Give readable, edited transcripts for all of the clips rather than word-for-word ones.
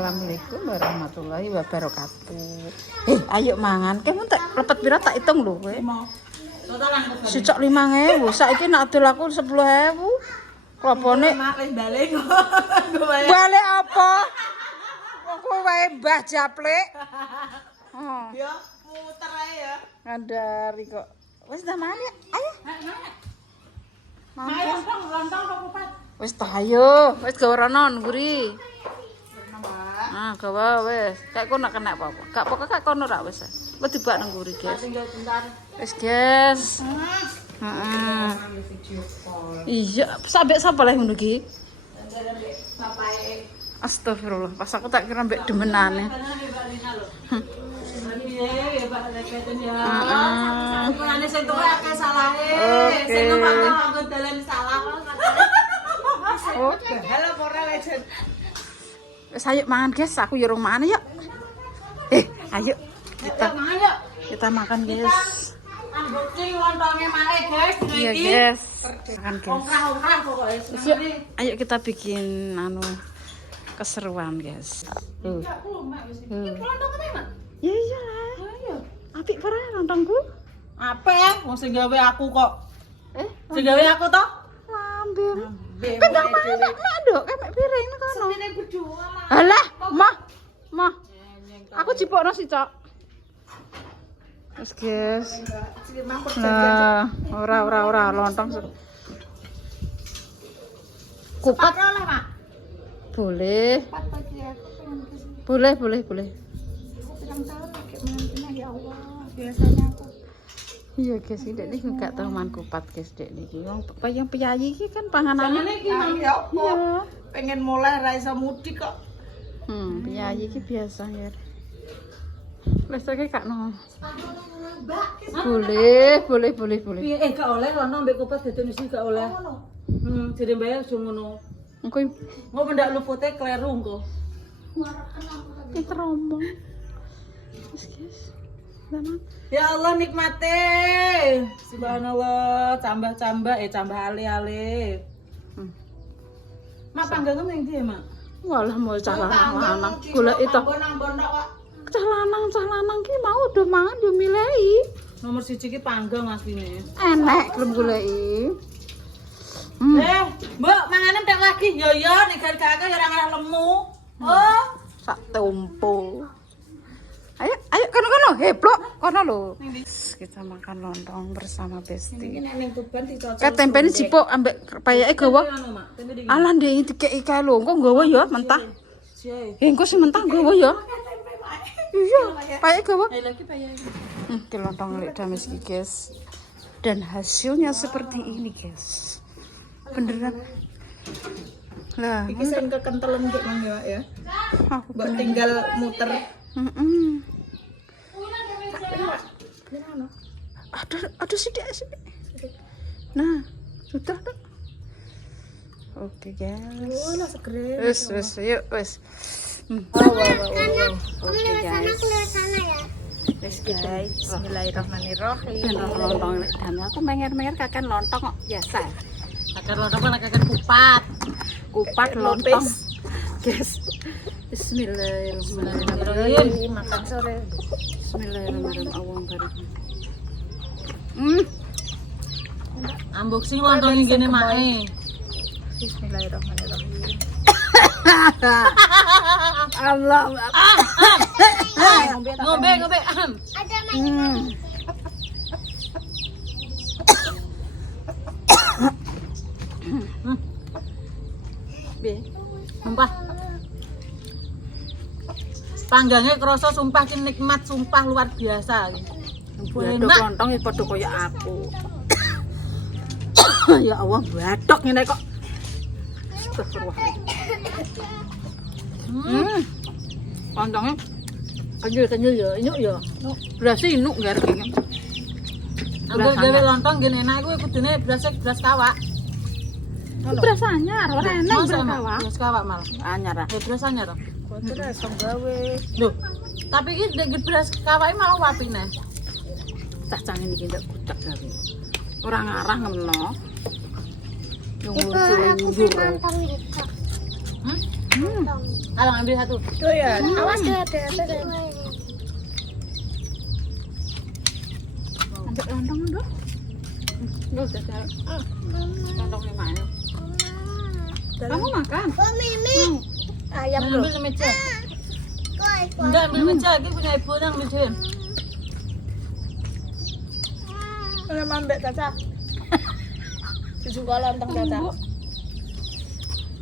Assalamualaikum warahmatullahi wabarakatuh. Ayo mangan. Kamu tak lepet pira tak hitung lho kowe. Sicok 5.000, saiki nak adol aku 10.000. Klopone balik apa? Wong kowe wae Mbah Japlek. Ya, muter ae ya. Ngandari kok. Wis ta mangan ya? Ayo. Ayo lontong kok kupat. Wis ta ayo, wis gawe rono ngguri. Mbak. Gawa wis. Kayak kono kena apa-apa. Gak pokoke kak kono ra wis. Wis dibak nang ngguri, guys. Tinggal bentar. Wis, guys. Heeh. Iya, sampe sapa leh ngono iki? Bapake. Astagfirullah, pas aku tak kira mbek demenane. Iya, Pak Leketen ya. Ukurane sing tuwa akeh salahe. Sing nganggo dalan salah. Oke. Halo ora legend. Wis ayo mangan, guys. Aku yo rong mangan yuk. Ayo kita makan, guys. Unboxing lontongnya mae, guys. Iya, guys. Makan, guys. Ongkrah-ongkrah pokoke. Yuk, ayo kita bikin keseruan, guys. Lontong apa, Mak? Ya iyalah. Ayo. Apik parah lontongku. Apa ya? Wong sing gawe aku kok. Sing gawe aku toh? Lambem. Pegang mana nek nduk, kayak piring kono. Ini berdua lah. Alah, mah. Aku cipokno sih, Cok. Wes, guys. Nah, ora lontong. Kupat lah, Mak. boleh. Kupat pagi aku pengen kesini. Boleh. Aku bilang tahu pakai mantina ya Allah. Biasanya aku Iya, guys, Dek niki gak tau man kupat, guys, Dek niki. Wong yang piyayi iki kan panganane. iki Mang ya apa? Iya. Pengen mulai ra iso mudik kok. Piyayi iki biasa ya. Lestake gak no. Boleh. Piye gak oleh ono mbek kupat dadi mesti gak oleh. Jadi bayar sing ngono. Engko Engko mendak lu foto kleru engko. pinter omong. Wes, guys. Zaman. Ya Allah nikmate. Subhanallah, tambah ale-ale. Mak panggangan ning ndi, Mak? Walah mau cah lanang. Golek itu. Cah lanang ki mau do mangan yo milih. Nomor 1 ki panggang asline. Enek gelem goleki. Mbok mangane tek lagi. Yo nek gak ya ora ngarah lemu. Oh, Sak tumpu. Ayo kono heblok kono lho. Kita makan lontong bersama Besti. nek ning beban dicocok. Kayak tempene sipok ambek payake gawa. Mak, tempe dingin. Alah ndek dikeki kae lho, engko gawa ya mentah. Siye. Engko sing mentah gawa ya. Iya, payake gawa. Ayo lagi payah. Ki lontong lek dames iki, guys. Dan hasilnya seperti ini, guys. Beneran. Lah, Iki sing kekentelen gek Mang ya. aku Mbok tinggal muter. Ada sidik. Nah, sudah dong. Oke, guys. Oh, lah segere. Wes, yuk, wes. Oke, guys. Wes, guys. Bismillahirrahmanirrahim. Lontong dan aku menger kakek lontong kok biasa. Kakek lontong mana kakek kupat. Kupat lontong. Guys. Bismillahirrahmanirrahim. Makan sore. Bismillahirrahmanirrahim. Allahumma barik. Unboxing lontong yang gini mae. Bismillahirrahmanirrahim. Allah. Ngombe. Be. Sumpah. Panggangnya kerasa sumpah ki nikmat sumpah luar biasa. Badok lontong iki padha kaya aku. Ya Allah, badok ngene kok. Astagfirullah. Lontongnya kenyal ya, inyuk ya. Berasa inuk garengnya. Anggo gawe lontong gini enak kuwi kudune beras kawak. Beras anyar, ora enak Masa, beras Mak? kawak. Beras kawak malah. Anyar ah. Ya beras anyar to. Kotor iso gawe. Loh, tapi iki dek beras kawak malah wapine. Cacang iki ndak kucak gawe. Ora ngarah ngono. Yang lucu. Alang ambil satu. Tuh ya, awas deh, ada. Ambil lontong dong. Enggak usah cari. Lontong di mana? Kamu makan? Ayam Ambil bro. ke meja. Enggak ambil meja, ini punya ibu yang ambilin. Udah mambek Caca. Susu lontong Caca.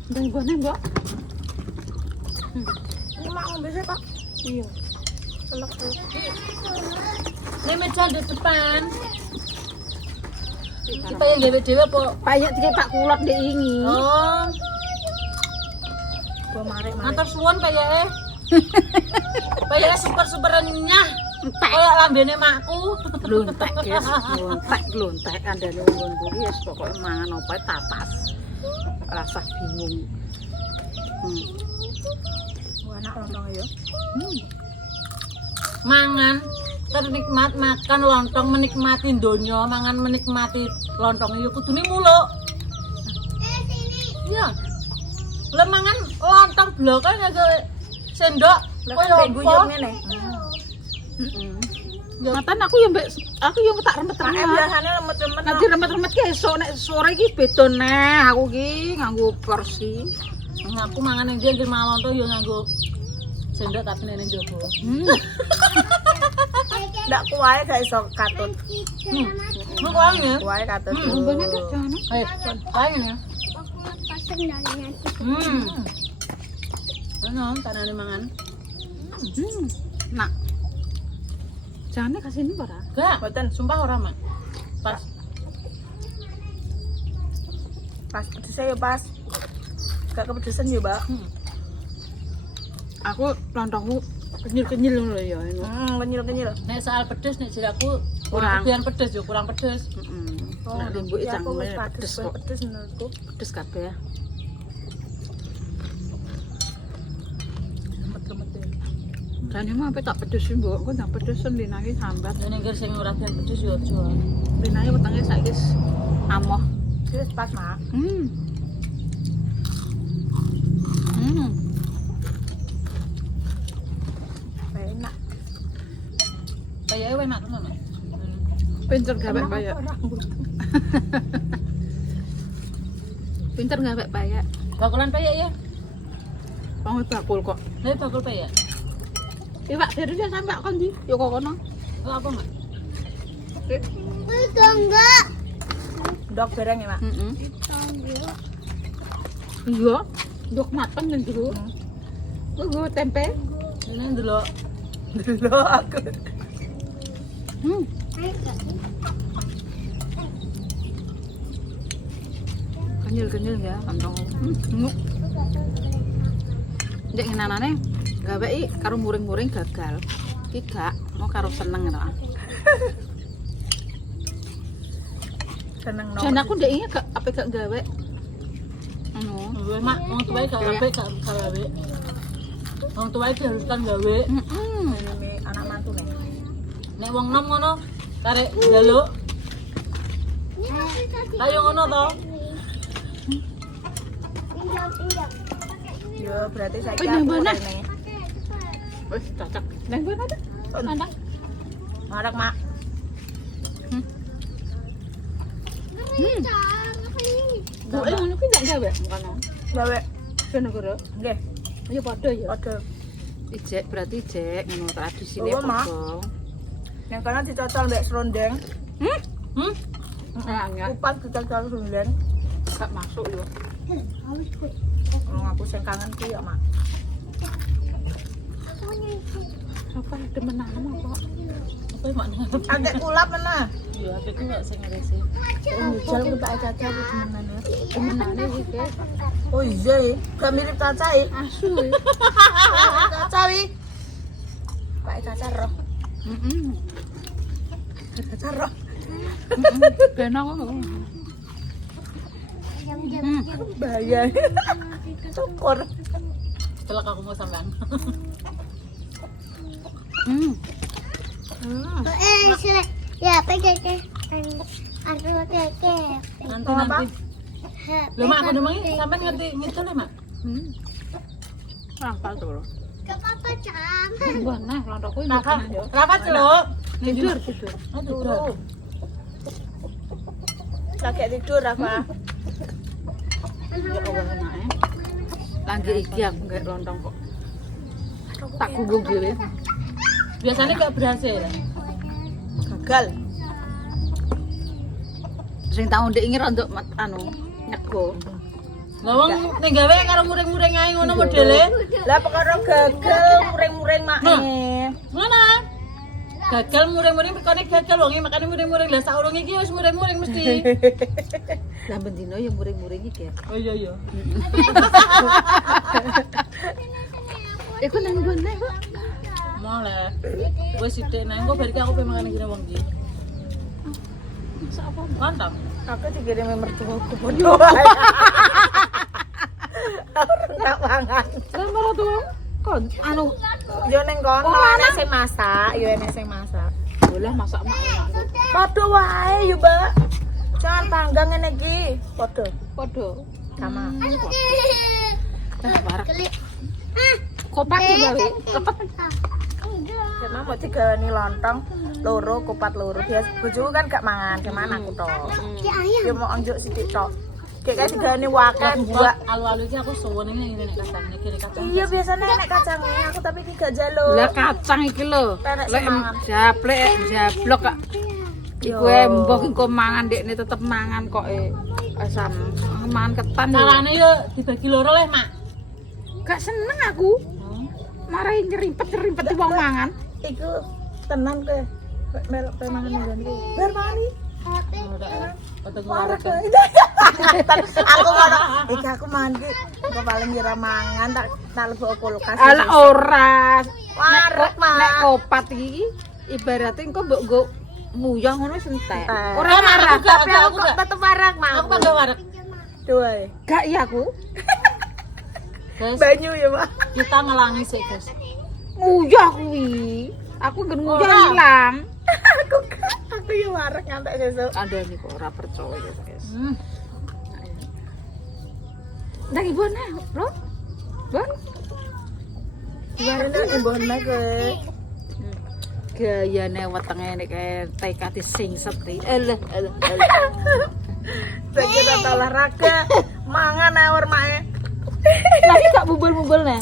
Dan gua nembak. Ini mau bisa Pak. Iya. Enak tuh. Ini meja di depan. Kita yang dewe-dewe apa? Payak tiga Pak Kulot deh ini. Oh, Gua marek. antar suwon kayak super-supernya. Entek. Kayak lambene makku. Glontek guys, glontek andane wong kuwi wis pokoke mangan apa tapas. Rasa bingung. Enak lontongnya ya. Mangan ternikmat makan lontong menikmati donya, mangan menikmati lontong ya kudune muluk. Iya. Lah mangan lontong bloke nggawe sendok koyo Kayak guyub apa? ngene. Ya Matan aku yang tak remet-remet. Biasanya lemet-lemet. Nanti remet-remet ki esuk nek sore iki beda neh aku ki nganggo porsi. aku mangan yang dia mangan lontong ya nganggo sendok tapi nene njaba. Ndak kuwae gak iso katut. Lu kuangnya? Kuwae katut. Ambane nek jangan. Ayo, kuangnya. Ano, tanane mangan. Nak. Jangan kasih ini ora. Gak, boten, sumpah ora, Mak. Pas. Pas pedesnya ya pas. Gak kepedesan ya, Mbak. Aku lontongmu kenyil-kenyil lho ya ini. Kenyil-kenyil. Nek soal pedes nek jiraku Kurang. Kurang pedes yo, kurang pedes. Nek limbuke ya aku cangkeme wis pedes kok. pedes menurutku. Pedes kabeh. Lemet-lemet ya. Jane mah ape tak pedesin, Mbok. Engko tak pedesen linake sambat. Nek nggir sing ora dian pedes yo aja. Linake wetenge saiki wis amoh. Wis pas, Mak. Enak. Kayake enak tenan. Pinter gawe payak. Pinter gawe payak. Bakulan payek ya? Wong bakul kok. Nek bakul payek. Iwak dari dia sampe kon ndi? Yo kok kono. Kok apa, Mak? Dok bereng ya, Mak. Iya. Nduk mateng ning jero. Nggo tempe. Ini ndelok. Dulu aku. Kenyil-kenyil ya kantong. Ndek ngenanane gawe iki karo muring-muring gagal. Iki gak mau karo seneng ta. Seneng no. Jan aku ndek iki gak ape gak gawe. Gue Mak, wong tuwae gak apik gak gawe. Wong tuwae diharuskan gawe. Ini anak mantu nih. Nek wong nom ngono karek njaluk. Ayo ngono to. Yo berarti saya Nang mana? Wis cocok. Nang mana ta? Nang. Marak, Mak. Buke ngono ki gak gawe kono. Gawe. Senegoro. Nggih. Ya padha ya. Padha. Ijek berarti ijek ngono tradisine Oh, Mak. padha. Yang kanan dicocol mbek serondeng. Angel Kupat dicocol serondeng. gak masuk yo. Wong aku sing kangen ku ya, Mak. Apa demenan apa? Apa makna? Adek kulap mana? Yo apik ku gak sing ngresi. Njal ku tak caca ku temenan ya. Demenane iki. Oh iya, gak mirip Caca ya. Asu. Caca wi. Pak Caca roh. Caca roh. Benar kok. Bahaya. Cukur. Celak aku mau sampean. Ya, pegang aku Nanti. Lho Mak, aku demang sampean ngerti ngidul ya, Mak? Rapat tuh. Gak apa-apa, Cam. Wah, nah, lontongku ini Rapat, makan yo. rapat celuk. Tidur. Oh, tidur. Lagi tidur apa? Ya Allah enake. Lagi iki aku nggak lontong kok. Tak guguk dhewe. Biasanya gak berhasil. Gagal. Sing tak ndek iki rondok anu nyego. Lah wong ning gawe karo muring-muring ae ngono modele. Lah perkara gagal muring-muring mae. Ngono. Gagal muring-muring perkara gagal wong makane muring-muring. Lah saurung iki wis muring-muring mesti. Lah bendino ya muring-muring iki ya. Oh iya iya. Iku nang ngene kok. Male. Wis sithik nang engko bar iki aku pengen mangan iki wong iki. Sapa? Mantap. Aku dikirimi mertuaku bodoh. Tak mangan. Lah malah tuh kon anu Yo ning kono enek sing masak, yo enek sing masak. boleh masak mak anakku. Padha wae yo, Mbak. Jangan panggang ngene iki. Padha. Padha. Sama. Parah. Kopak ya gawe. Cepet. Karena mau digawani lontong loro kupat loro. Biasa bojoku kan gak mangan, kemana aku tok. Yo mau anjuk sithik tok. Kayak digawani wakan buat. Alu-alu iki aku suwene ngene nek kacang iki kacang. Iya biasanya enek kacangnya, aku tapi iki gak jaluk. Lah kacang iki lho. Lek japlek jablok kak. Iku mbok engko mangan dekne tetep mangan kok asam mangan ketan. Carane yo dibagi loro le, Mak. Gak seneng aku. Marahin nyerimpet wong mangan. Iku tenan kowe. Melok kowe mangan ngene. Bar mari. Warek. Aku ngono. Iki aku mangan iki kok paling kira mangan tak lebok kulkas. Ala ora. Warek, Mak. Nek kopat iki ibaratnya engko mbok nggo muyah ngono wis entek. Ora Ora marah. tapi aku kok tetep warek, Mak. Aku kan wareg. Doae. Gak iya aku. Guys, Banyu ya, Pak. kita ngelangi sih, guys. Nguyah kuwi. Aku nggen nguyah Ora. ilang. Aku ya warek ngantek sesuk. Ada nih kok ora percaya, guys. Nang ibu nah, Bro. Bon. Gimana imbone kowe? Gayane wetenge nek TKT sing seti. Alah. Saiki tak olahraga, mangan awur mae. Lagi gak mumbul-mumbul nah.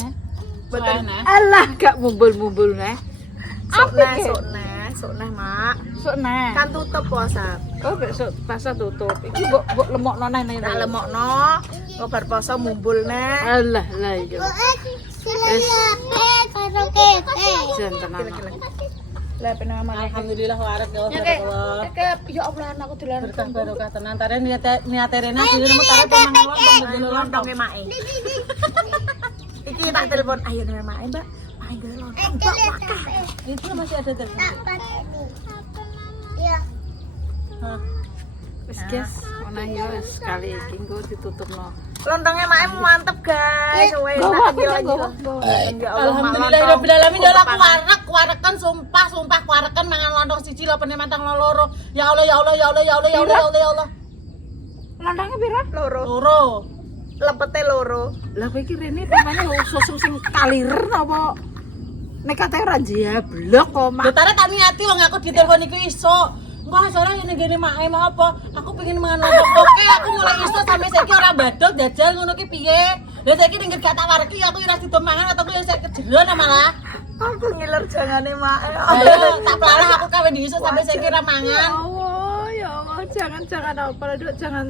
Betul. Alah gak mumbul-mumbul nah. Sok nah, Mak. Sok nah. Kan tutup puasa. Oh, besok pasar tutup. Iki mbok lemokno nang Tak ngene. lemokno, kok bar poso mumbul neh. Alah, lah iya. Jan tenan. Lah penang maneh. Alhamdulillah wareg ya Allah. Ya Allah anakku dolan Berkah barokah tenan tare niat Rena dhewe nemu tare mangan lontong begini lontong. lontonge mae. Iki tak telepon, ayo nang mae, Mbak. Mae gawe lontong, Mbak wakah. Itu masih ada telepon. Ya. Hah. Wis guys, ana yo wis kali iki engko ditutupno. Lontongnya mae mantep, guys. Wes Gowo tak aku yo nang lagi. gowo. Ya Allah, Alhamdulillahirabbil alamin ya aku warekan sumpah warekan mangan lontong siji lopene matang loro. Ya Allah ya Allah ya Allah ya Allah ya Allah ya Allah ya Allah. Lontongnya pira? loro. Loro. Lepete loro. Lah kowe iki rene temane susu sing kaliren apa? Nek kate ora jablok kok, Lho Mak. tare tak niati wong aku ditelepon iku iso. Engko sore ngene gene mae mau apa? Aku pengen mangan lontong. Oke, aku mulai iso sampai saiki ora badok jajal ngono ki piye? Lah saiki ning gak tak wareki aku ora sido mangan atau aku yo sik kejero malah. Aku ngiler jangane mae. Ayo tak pelalah aku kawin iso sampai saiki ora mangan. Ya Allah, jangan apa Dok, jangan.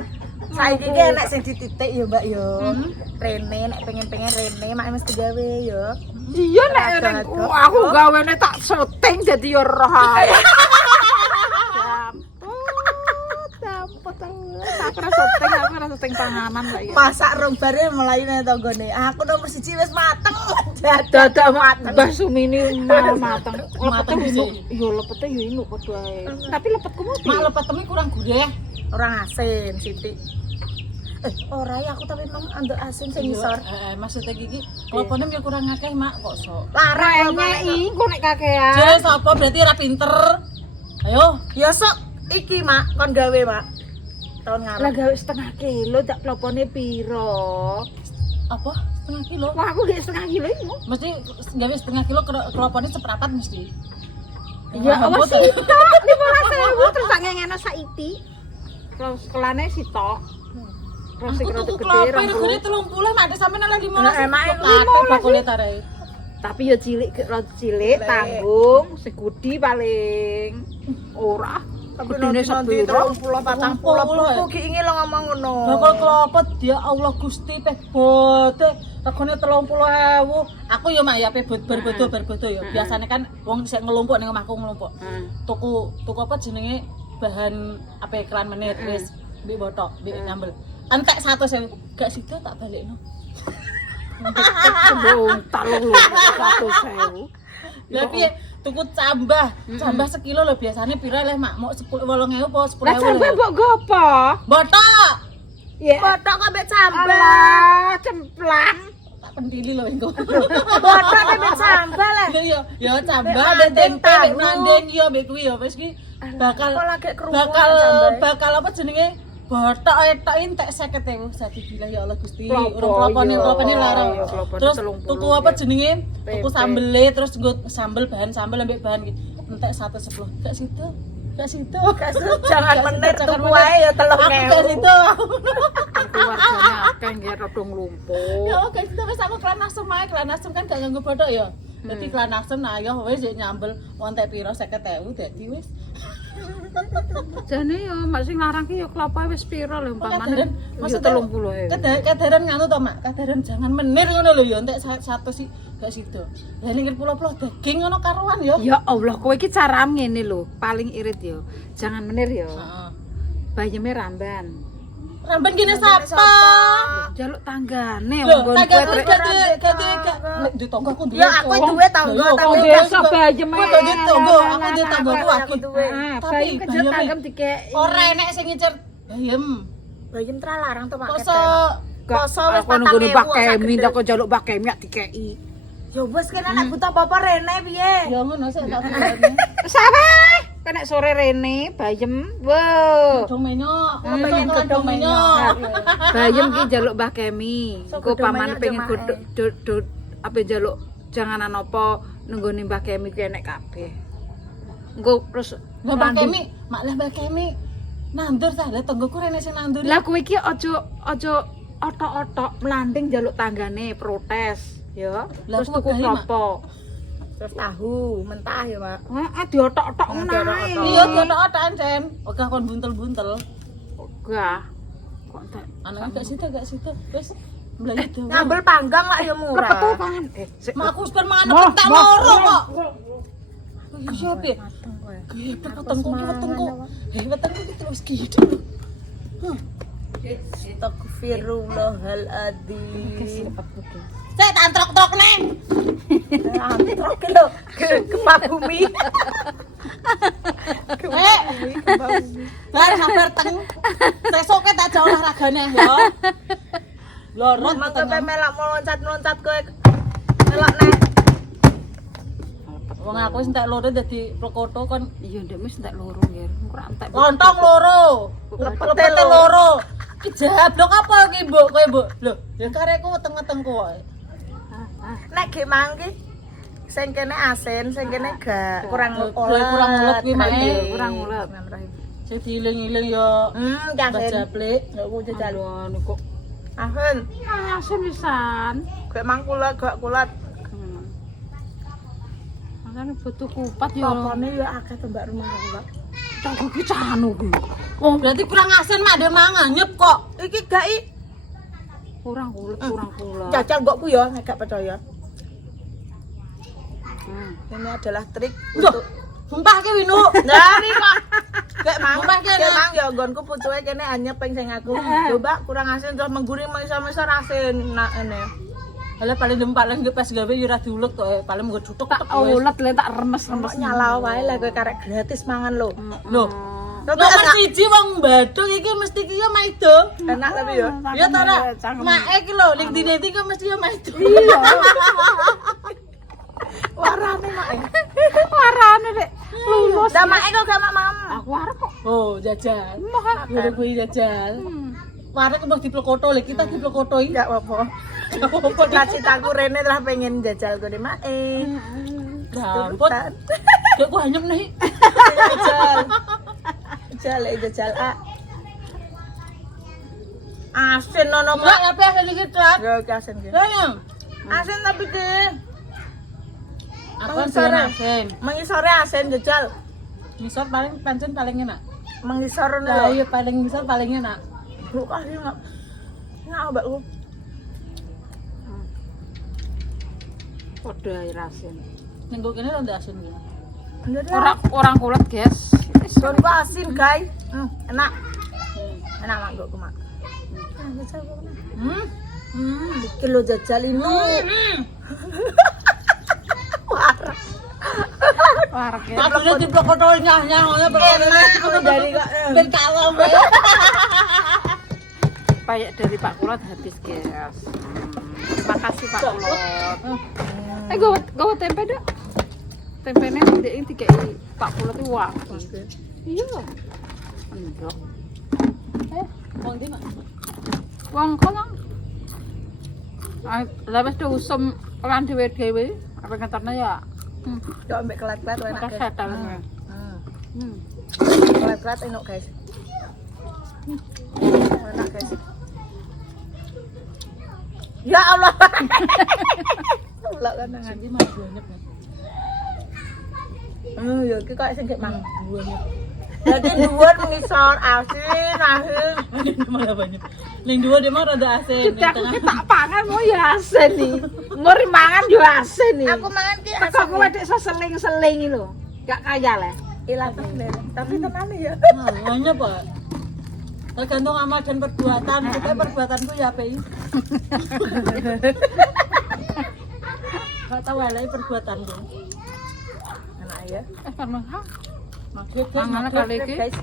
Saiki ki enek sing dititik yo, Mbak yo. Rene nek pengen Rene mak mesti gawe yo. Iya nek aku gawene tak syuting dadi yo roh ae. Dampot aku ora syuting panganan lah ya. Masak rong bare melayu nang tanggane. Aku nomor 1 wis mateng. Dadak Mbah Sumini mateng. Mateng Lepete sih. yo lepete yo inu padha ae. Tapi lepetku mau Mak lepet temi kurang gurih. Orang asin Siti. Ora ya aku tapi memang anduk asin sing ngisor. Maksudnya gigi, kelopone yo kurang akeh mak kok sok. Larang ngeki engko nek kakean. Jadi sapa berarti ora pinter. Ayo, Ya sok iki mak kon gawe mak. Tahun Lah ngarep. gawe setengah kilo tak klopone piro? apa? setengah kilo. Wah, aku gak setengah kilo ini. Mesti gawe setengah kilo kelopone seperempat mesti. Ya apa sih tok 15.000 terus tak ngene saiki. Terus kelane sitok. Terus sing Aku rada tuku gede klopo regane 30 mak ada sampean lagi 15. Nah, emang Kate bakule tarai. tapi ya cilik rada cilik tanggung segudi paling ora gedene sepiro 30 40 ki ingin lo ngomong ngono. Bakal klopo dia Allah Gusti peh bote. Regane 30.000. Aku ya mak ya pe berbodo ya. Biasane kan wong sik ngelumpuk ning omahku ngelumpuk. Tuku apa jenenge bahan apa iklan menit wis mbek botok, mbek nyambel. Entek 100.000. Gak sido tak balekno. sebong talung 100.000 Lah piye tuku cambah sekilo lho biasane pira leh mak mau 8.000 apa 10.000. lah sampe mbok gopo Botok. ya Botok ambek sambal. alah cemplang Tak pendili lho engko. Botok ambek sambal lah. Ya cambah mbek tempe mbek mandeng ya mbek kuwi ya wis ki bakal kok lagi kerupuk bakal apa jenenge botok etok entek 50.000 satu gila ya Allah Gusti. Klopo, Urung klopone iya. larang. Iya, klopone Terus 30 tuku apa ya. jenenge? Tuku Tempe. sambele terus nggo bahan sambel ambek bahan ki. Entek 110. Gak situ. Jangan menit jangan tuku wae ya Aku gak 3.000. situ. keluargane akeh nggih rada nglumpuk Ya gak situ wis aku kelan nasem ae, kelan nasem kan gak nganggo botok ya. Dadi kelan nasem nah ya wis nyambel wonten pira 50.000 dadi wis. jane yo mak sing larang ki yo klopo wis pira lho umpamane yo 30.000 Kadaran nganu to mak, kadaran jangan menir ngono lho ya entek 100 sih gak sido. Lah ning pulo-pulo daging ngono karuan ya. ya Allah kowe iki caram ngene lho paling irit yo jangan menir yo Heeh. bayeme ramban Ramban gini sapa? jaluk tanggane Lho, nggon tak kowe gak di tonggoku duwe. Ya aku duwe tangga tapi desa bayem Aku duwe tonggo, aku duwe tonggoku aku. tapi Tapi kejut bayeme tanggem dikei ora enek sing ngicer bayem. bayem tralarang tuh mak. Poso Poso wis aku nunggu 4.000 pakai mie tak jaluk pakai mie dikei Ya wis kene nek butuh apa-apa rene piye? ya ngono sik tak pikirne. sawe kena sore rene bayem wow Dong menyok, aku pengen pengen gedong menyok. bayem ki jaluk mbah Kemi So, engko godhong paman banyak pengen jemaah. godhok apa jaluk janganan apa nenggone mbah Kemi ku enek kabeh engko terus Lah Mbak Kemi, malah Mbak Kemi nandur ta, lah tonggoku rene sing nandur. lah kowe iki aja otok-otok melanding jaluk tanggane protes ya Lah, terus aku tuku wedahi, Mak. klopo Terus tahu mentah ya, Mak. heeh diotok-otok ngono ae Iya, diotok-otokan, Cem. Oke, kon buntel-buntel. enggak kok entek Anaknya gak situ. Wis mlayu doang. Ngambil panggang lah ya murah. lepet kan Mak aku wis mangan petak loro kok. Iya, piye? Gebek wetengku ki wetengku. Wetengku ki terus gitu. Astagfirullahaladzim. Saya tak antrok-trok neng. Antrok ki lho, gempa bumi. Bar sabar teng. Sesuk ke tak jauh olahragane ya. Lorot Mama wetengku. kowe melak meloncat-loncat kowe. Melak nek. Wong aku wis entek loro dadi prokoto kon iya ndek wis entek loro nggih ora entek lontong loro. Lepete loro. Ki jablok apa ki, Mbok? Kowe, Mbok. Lho, ya kareku weteng-wetengku wae. Nek ge mangke sing kene asin, sing kene gak kurang Kurang ulet kuwi, Mak. kurang ulet Sing diiling-iling ya Gak Mbak asin. Jablek. Gak ku jajal. aduh niku Asin. asin pisan Gak mangkulat, gak kulat. makane butuh kupat ya Papane ya akeh tembak rumah aku, Pak. tak iki canu kuwi Oh, berarti kurang asin mak ada mangan nyep kok. Iki gak i kurang ulet kurang ulet jajal mbokku ya, nek gak percaya. Hmm. Ini adalah trik Loh, untuk sumpah ki Winu. dari kok. Kayak mang, Sumpah kene. kayak mang ya nggonku pucuke kene anyep ping sing aku. Coba kurang asin terus menggurih misal-misal asin nak ini. Lah paling pas gawe yo ora diulet kok, paling nggo cutuk tak ulet le tak remes-remes Nyala wae lah kowe karek gratis mangan lho. Lho. Tapi Nomor enak, 1 wong Badung iki mesti ki yo maido. enak tapi ya. Ya ta ora? Mae ki lho ning dine-dine kok mesti yo maido. Warane mak. warane dek lulus Lah mak kok gak mak mam. aku arep kok Oh, jajal. mah Udah kuwi jajal. Warek mbah diplekoto lho, kita diplekoto iki. Enggak apa-apa. Cita-citaku Rene telah pengen jajal gone mae. Gampot. Dek ku hanyem nih. Jajal a. Asin nono Enggak, Mak. tapi asin dikit, Rat. Ya oke asin ki. Sayang. Asin tapi ki. Apa Mengisor sih ya? asin? Mengisore asin jajal. Misor paling pancen paling enak. Mengisor Lah ngono. iya paling misor paling enak. Lu kasih enggak? Enggak mbakku. Podo air asin. Ning kok kene ronda asin gitu. Orang kulit, guys. Don ku asin, guys. Enak. Enak mak mbakku mak. Jajal kok. Bikin lo jajal ini. Warak ya. Aku udah diplok kotor nyah-nyah ngono Enak dari kok. ben kalem. Payak dari Pak Kulot habis, guys. Makasih Pak Kulot. Gawa tempe dak. Tempenya ndek iki dikeki Pak Kulot iki wah. Iya. Endok. Wong ndi, Mak? Wong kono. Lah wis usum lan dhewe-dhewe. Apa ngeterne ya? Yo ambek kelat-kelat enak Makasih guys. setan. Kelat-kelat enak guys. Enak guys. Ya Allah. Allah kan tangan. Sing mah banyak nih. Ya iki kok sing gek mang. Banyak. Jadi dhuwur mengisor asin. Ini malah banyak. Ning dua dia mah rada asin, ning tengah. Tak pangan mau ya asin nih. Ngori mangan yo asin nih. Aku mangan ki teko kowe dik seseling-seling lho. Gak kaya lah. ilang bener. Tapi tenan ya. Hanya Pak. Tergantung amal dan perbuatan. Kita perbuatanku ya PI. Gak tahu lagi perbuatanku. Enak ya. Karena Maghrib Mangan kali iki. Guys.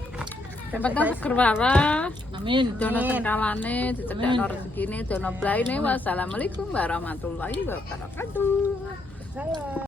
Tempat seger waras. Amin. Dono cengkalane, dicedhakno rezekine, dono blaine. Wassalamualaikum warahmatullahi wabarakatuh. Salam.